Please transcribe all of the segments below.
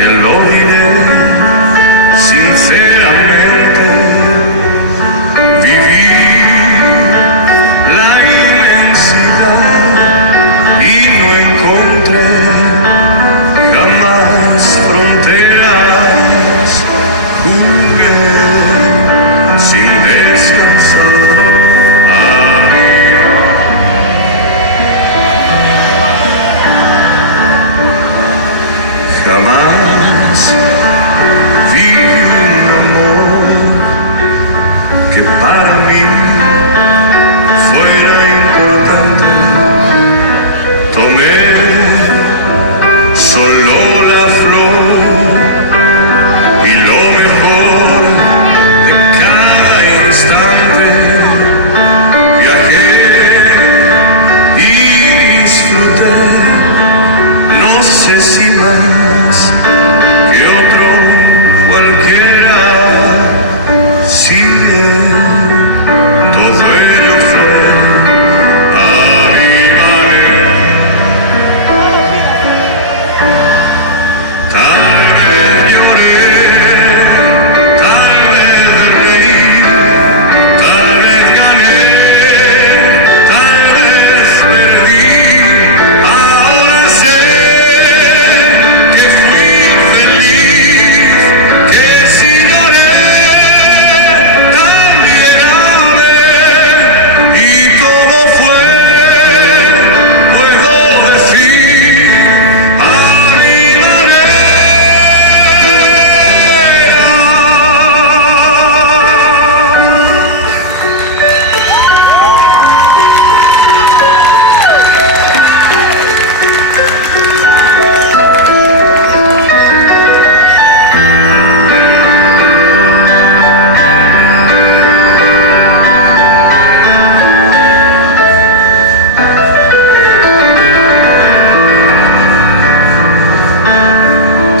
te lo diré sinceramente. Viví la inmensidad y no encontré jamás fronteras. Jugué sin descansar. Jamás vi un amor que para mí fuera importante. Tomé solo la flor y lo mejor de cada instante. Viajé y disfruté, no sé si más que otro cualquiera, si bien todo ello fue a mi manera. Tal vez lloré, tal vez reí, tal vez gané, tal vez perdí. Ahora sé que fui feliz, que si lloré también amé, y todo fue, puedo decir, a mi manera.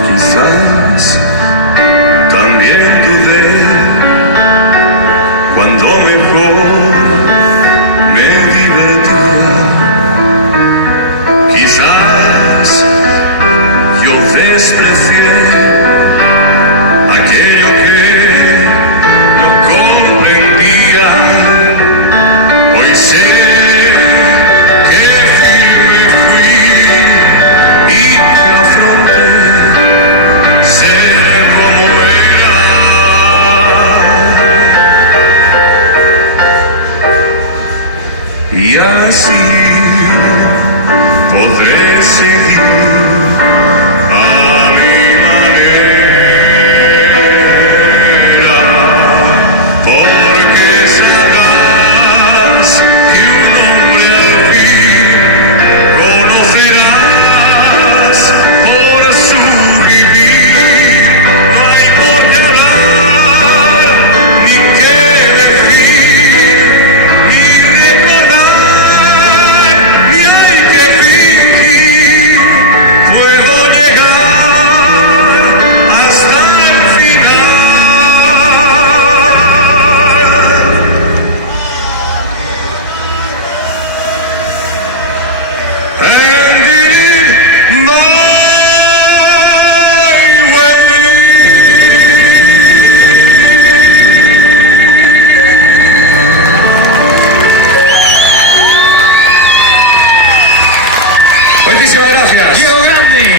Quizás también dudé cuando mejor me divertía. Quizás yo desprecié